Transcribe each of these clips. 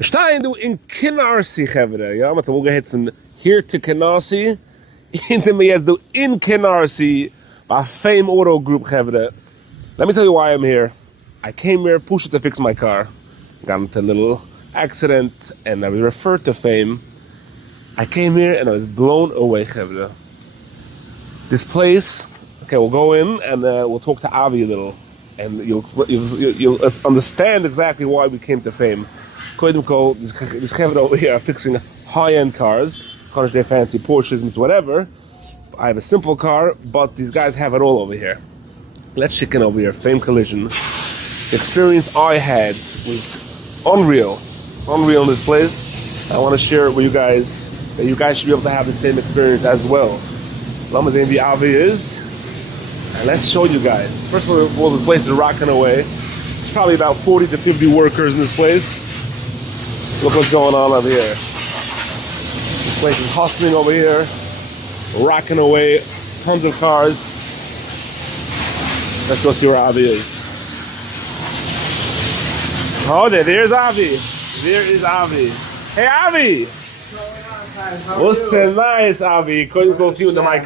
Stein du in Canarsie, Chevre. Ja, met de Woge hetzen hier to Canarsie. In sind wir jetzt du in Canarsie by Fame Auto Group, Chevre. Let me tell you why I'm here. I came here, pushed to fix my car. Got into a little accident and I was referred to Fame. I came here and I was blown away, Chevre. This place, okay, we'll go in and we'll talk to Avi a little. And you'll understand exactly why we came to Fame. Koydem kol, this Chevre over here are fixing high-end cars. They fancy Porsches and whatever. I have a simple car, but these guys have it all over here. Let's check in over here, Fame Collision. The experience I had was unreal. Unreal in this place. I want to share it with you guys, that you guys should be able to have the same experience as well. Lamazane the Avi is. And let's show you guys. First of all, the place is rocking away. There's probably about 40 to 50 workers in this place. Look what's going on over here. This place is hustling over here, rocking away, tons of cars. Let's go see where Avi is. Oh, there's Avi. There is Avi. Hey, Avi! What's so nice, Avi? Could you go to the mic,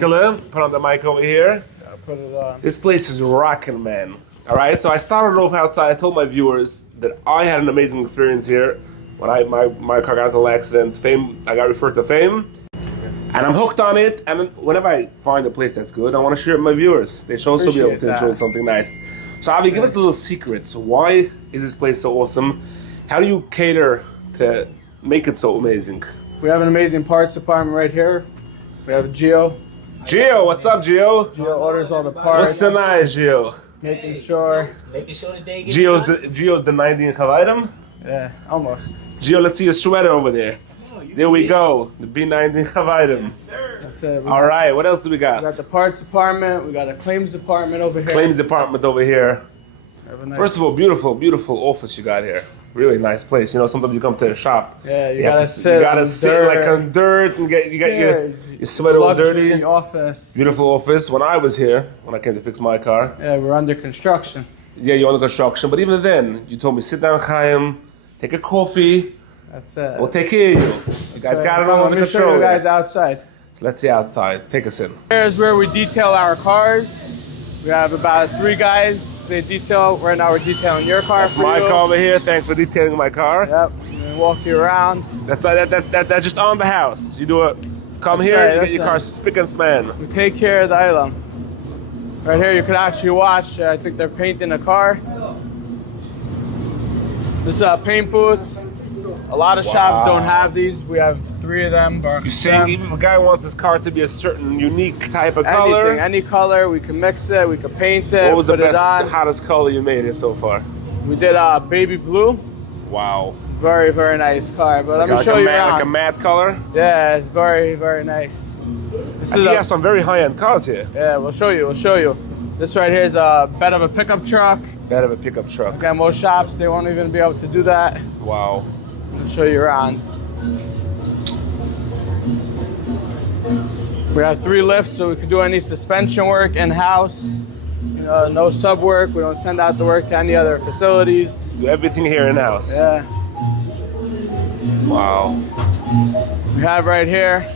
put on the mic over here. Yeah, put it on. This place is rocking, man. All right, so I started off outside. I told my viewers that I had an amazing experience here. When my car got into an accident, Fame, I got referred to Fame, and I'm hooked on it. And whenever I find a place that's good, I want to share it with my viewers. They should also be able to enjoy something nice. So Avi, give us a little secret. So why is this place so awesome? How do you cater to make it so amazing? We have an amazing parts department right here. We have Gio. Gio, what's up, Gio? Gio orders all the parts. What's so nice, Gio? Making sure the day gets Gio's the 90 in Chavaitim? Yeah, almost. Gio, let's see your sweater over there. There we go. The B90 Chavaitim. That's it. All right, what else do we got? We got the parts department. We got a claims department over here. Claims department over here. Nice. First of all, beautiful office you got here. Really nice place. You know, sometimes you come to a shop. Yeah, you gotta sit like on dirt and you get your sweat all dirty. Office. Beautiful office. When I was here, when I came to fix my car. Yeah, we're under construction. Yeah, you're under construction. But even then, you told me sit down, Chaim, take a coffee. That's it. We'll take care of you. You guys got it all under control. Show you guys outside. So let's see outside. Take us in. Here's where we detail our cars. We have about 3 guys. They detail. Right now we're detailing your car. That's my car over here. Thanks for detailing my car. Yep. And walk you around. That's just on the house. You do it. Come here. You get your car spick and span. We take care of the item. Right here, you can actually watch. I think they're painting a car. This is a paint booth. A lot of shops don't have these. We have 3 of them. You're saying even if a guy wants his car to be a certain unique type of color? Any color, we can mix it, we can paint it, what was the put it best, on. hottest color you made here so far? We did baby blue. Wow. Very, very nice car. But let me show you around. Like a matte color? Yeah, it's very, very nice. This is has some very high-end cars here. Yeah, we'll show you. This right here is a bed of a pickup truck. Bed of a pickup truck. Okay, most shops, they won't even be able to do that. Wow. I'll show you around. We have 3 lifts, so we can do any suspension work in-house. You know, no sub work. We don't send out the work to any other facilities. Do everything here in-house. Yeah. Wow. We have right here.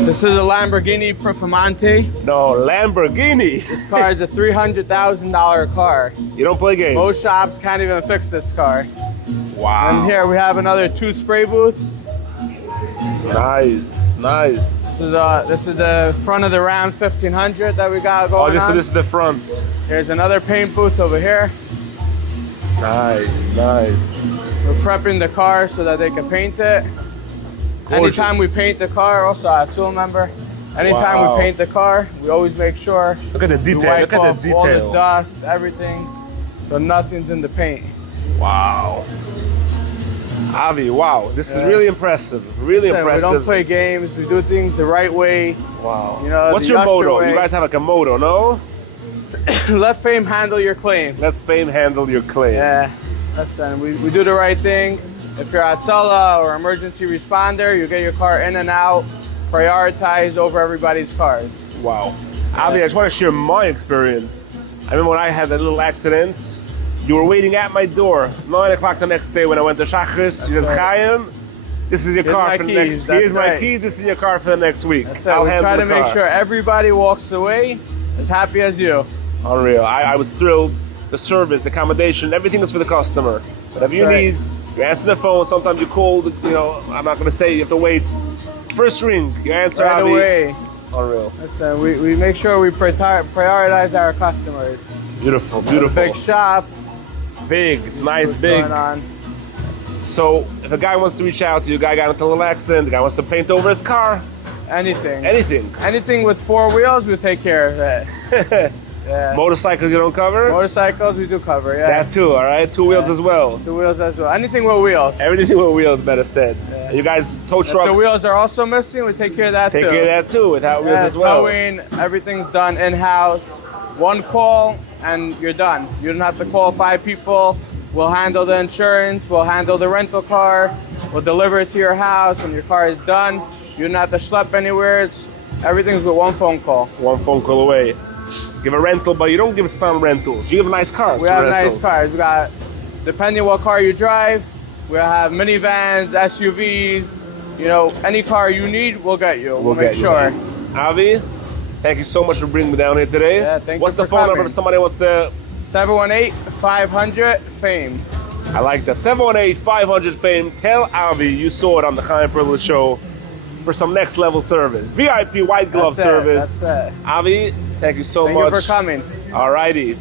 This is a Lamborghini Performante. No, Lamborghini. This car is a $300,000 car. You don't play games. Most shops can't even fix this car. Wow. And here we have another 2 spray booths. Nice. This is the front of the Ram 1500 that we got going on. So this is the front. Here's another paint booth over here. Nice. We're prepping the car so that they can paint it. Gorgeous. Anytime we paint the car, also a tool member. Anytime we paint the car, we always make sure. Look at the detail. Look at the detail. All the dust, everything, so nothing's in the paint. Wow. Avi, wow. This is really impressive. Really impressive. We don't play games. We do things the right way. Wow. You know, what's your moto? You guys have like a moto, no? Let Fame handle your claim. Let Fame handle your claim. Yeah. Listen, we do the right thing. If you're Hatzalah or emergency responder, you get your car in and out, prioritized over everybody's cars. Wow. Avi, I just want to share my experience. I remember when I had that little accident, You were waiting at my door 9 o'clock the next day when I went to Shachris. You said, Chaim, this is your Here's car my for the keys, next. that's Here's my right. keys. This is your car for the next week. That's it. We try to make sure everybody walks away as happy as you. Unreal. I was thrilled. The service, the accommodation, everything is for the customer. Whatever you right. need, you answer the phone. Sometimes you call. You know, I'm not going to say you have to wait. First ring, you answer. Right Avi. away. Unreal. Listen, we make sure we prioritize our customers. Beautiful, beautiful. Big shop. Big. It's nice, What's big. going on? So if a guy wants to reach out to you, a guy got into a little accident, the guy wants to paint over his car, Anything. anything. With 4 wheels, we take care of it. Yeah. Motorcycles you don't cover? Motorcycles, we do cover, yeah. That too, all right? 2 wheels as well. 2 wheels as well. Anything with wheels. Everything with wheels, better said. Yeah. You guys tow If trucks. the wheels are also missing, we take care of that Take too. care of that too, without wheels Yeah, as well. towing, everything's done in-house. 1 call and you're done. You don't have to call 5 people. We'll handle the insurance, we'll handle the rental car, we'll deliver it to your house when your car is done. You don't have to schlep anywhere. Everything's with 1 phone call. 1 phone call away. Give a rental, but you don't give stun rentals. You give nice cars. We have rentals. nice cars. We got, depending what car you drive, we have minivans, SUVs. You know, any car you need, we'll get you. We'll make get you sure. that. Avi, thank you so much for bringing me down here today. Yeah, thank What's you the for phone number coming. if somebody wants to? 718-500-FAME. I like that. 718-500-FAME. Tell Avi you saw it on the Chaim Perlowitz show for some next level service. VIP white glove That's it, service. that's it. Avi, thank you so Thank much. you for coming. All righty.